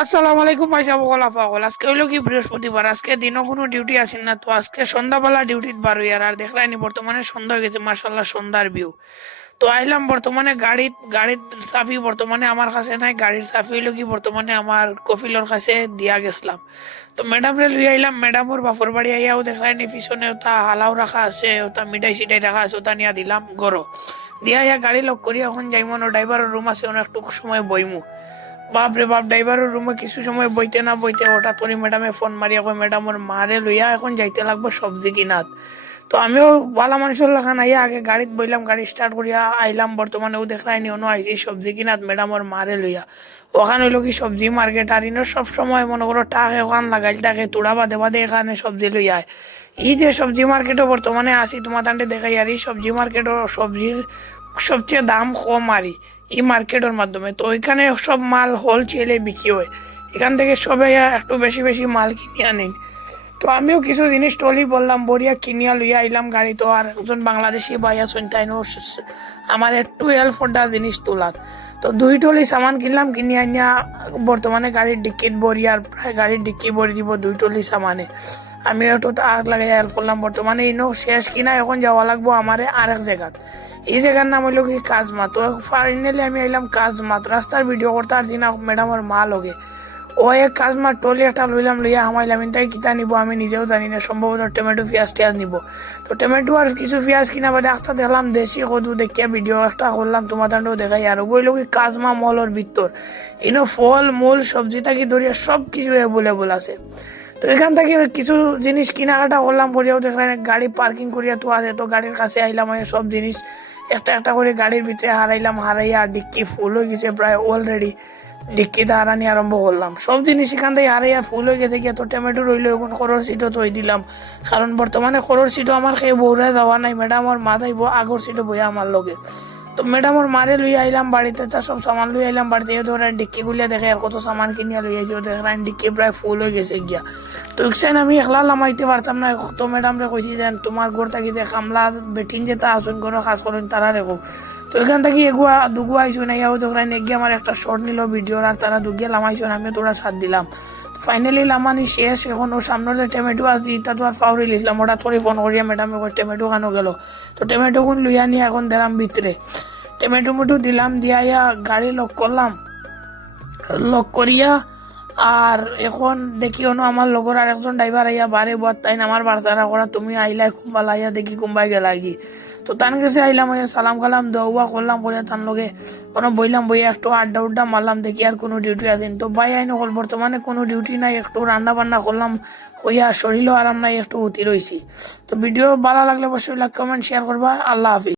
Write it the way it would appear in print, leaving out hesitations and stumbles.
আসসালামু আলাইকুম ভাই সাহেব পাগল আজকে হইলো কি বৃহস্পতিবার আজকে দিনও কোনো ডিউটি আসেন না তো আজকে সন্ধ্যাবেলা ডিউটিত বার হইয়ার আর দেখলাইনি বর্তমানে সন্ধ্যা হয়ে গেছে মাশাল্লাহ সন্ধ্যার ভিউ তো আইলাম বর্তমানে গাড়ির চাবি বর্তমানে আমার কাছে নাই গাড়ির চাবি হইলো কি বর্তমানে আমার কফিলর কাছে দিয়া গেছিলাম তো ম্যাডাম রে লুই আইলাম ম্যাডামর বাপর বাড়ি আইয়াও দেখলাইনি পিছনে ওটা হালাও রাখা আছে ওটা মিঠাই সিটাই রাখা আছে ওটা নিয়ে দিলাম গরো দিয়া ইয়া গাড়ি লক করি এখন যাইমন ড্রাইভারের রুম আছে অনেকটুকু সময় বইমু বাপ রে বাপ ড্রাইভারের রুমে কিছু সময় বইতে না বইতে হঠাৎ করে ম্যাডামে ফোন মারিয়া কই ম্যাডাম ওর মারে লইয়া এখন যাইতে লাগবো সবজি কিনাত তো আমিও বালা মানুষের লাখান আইয়া আগে গাড়িত বইলাম গাড়ি স্টার্ট করিয়া আইলাম বর্তমানে ও দেখলাই অন্য আইছি সবজি কিনাত ম্যাডাম ওর মারে লইয়া ওখানে হইলো কি সবজি মার্কেট আর ইনো সব সময় মনে করো টাক ওখান লাগাইল থাকে তোড়া বাদে বাদে এখানে সবজি লইয়া এই যে সবজি মার্কেটও বর্তমানে আসি তোমার তান্ডে দেখাই আর এই সবজি মার্কেটও সবজির সবচেয়ে দাম কম আরই এই মার্কেটের মাধ্যমে তো ওইখানে সব মাল হোলসেলে বিক্রি হয় এখান থেকে সবাই একটু বেশি বেশি মাল কিনে আনেন তো আমিও কিছু জিনিস টলি বললাম বড়িয়া কিনিয়া লইয়া আইলাম গাড়ি তো আর একজন বাংলাদেশি ভাইয়া শুনতাই আমার একটু হেল্প ফোরটা জিনিস তোলাত তো 2 টলি সামান কিনলাম কিনে আনিয়া বর্তমানে গাড়ির ডিক্কিত বড়িয়ার প্রায় গাড়ির ডিক্কি ভরি দিব 2 টলি সামানে আমি একটু আগ লাগাই হেল্প করলাম বর্তমানে ইনো শেষ কিনা এখন যাওয়া লাগবো আমারে আরেক জায়গাত এই জায়গার নাম হইলো কি কাজমা তো ফাইনালি আমি আইলাম কাজমা তো রাস্তার ভিডিও করতে আর দিনা ম্যাডামের মা লগে ও এক কাজমা টলি একটা লইলাম লইয়া হামাইলাম তাই কিতা নিব আমি নিজেও জানি না সম্ভবত টমেটো পেঁয়াজ টিয়াজ নিব তো টমেটো আর কিছু পেঁয়াজ কিনা বাদে একটা দেখলাম দেশি কদু দেখিয়া ভিডিও একটা করলাম তোমাদের দেখাই আর ওইলো কি কাজমা মলের ভিতর ইনো ফল মূল সবজি থাকি ধরিয়া সব কিছু অ্যাভেলেবল আছে তো এখান থেকে কিছু জিনিস কেনাকাটা করলাম পরিয়াও দেখলাম গাড়ি পার্কিং করিয়া তো আছে তো গাড়ির কাছে আইলাম আমি সব জিনিস একটা একটা করে গাড়ির ভিতরে হারাইলাম হারাইয়া ডিক্কি ফুল হয়ে গেছে প্রায় অলরেডি ডিক্কিতে হারানি আরম্ভ করলাম সব জিনিস এখান থেকে হারাইয়া ফুল হয়ে গেছে গিয়া তো টমেটো রইলো এখন খরর সিটও থই দিলাম কারণ বর্তমানে খরর সিটও আমার খেয়ে বৌরা যাওয়া নাই ম্যাডাম আর মা যাইব আগর সিটও বইয়া আমার লগে তো ম্যাডাম ওর মারে লুই আইলাম বাড়িতে তার সব সামান লুই আইলাম বাড়িতে ধরে ডিক্কি গুলিয়া দেখে আর কত সামান কিনিয়া লই আইছি দেখলাম ডিক্কি প্রায় ফুল হয়ে গেছে গিয়া তো ইকসাইন আমি একলা লামাইতে পারতাম না তো ম্যাডাম রে কইছি যেন তোমার ঘর থাকি যে কামলা বেটিন যেটা আসুন করো কাজ করেন তারা রেখো তো এখান থেকে এগুয়া দুগু আইসো না ইয়াও দেখলাম এগিয়ে আমার একটা শর্ট নিল ভিডিওর আর তারা দুগিয়ে লামাইছো আমি তোরা সাথ দিলাম ফাইনালি লামানি শেষ এখন ওর সামনে যে টমেটো আছে এটা তো আর ফাউরি লিখলাম ওটা থরে ফোন করিয়া ম্যাডামে টমেটো খানো গেল তো টমেটো গুন লইয়া নিয়ে এখন দেরাম ভিতরে টমেটো মুটো দিলাম দিয়া গাড়ি লক করলাম লক করিয়া আর এখন দেখিও না আমার লগর আর একজন ড্রাইভার আইয়া বারে বাদ তাই আমার বার্তারা করা তুমি আইলাই কুম্বাল আইয়া দেখি কুম্বাই গেলা গি তো তান কাছে আইলাম সালাম কালাম দৌয়া করলাম বলে তার লগে কোনো বইলাম বইয়া একটু আড্ডা উড্ডা মারলাম দেখি আর কোনো ডিউটি আছেন তো ভাই আইন হল বর্তমানে কোনো ডিউটি নাই একটু রান্না বান্না করলাম হইয়া শরীরও আরাম নাই একটু উতি রয়েছি তো ভিডিও ভালো লাগলে অবশ্যই লাইক কমেন্ট শেয়ার করবা আল্লাহ হাফিজ।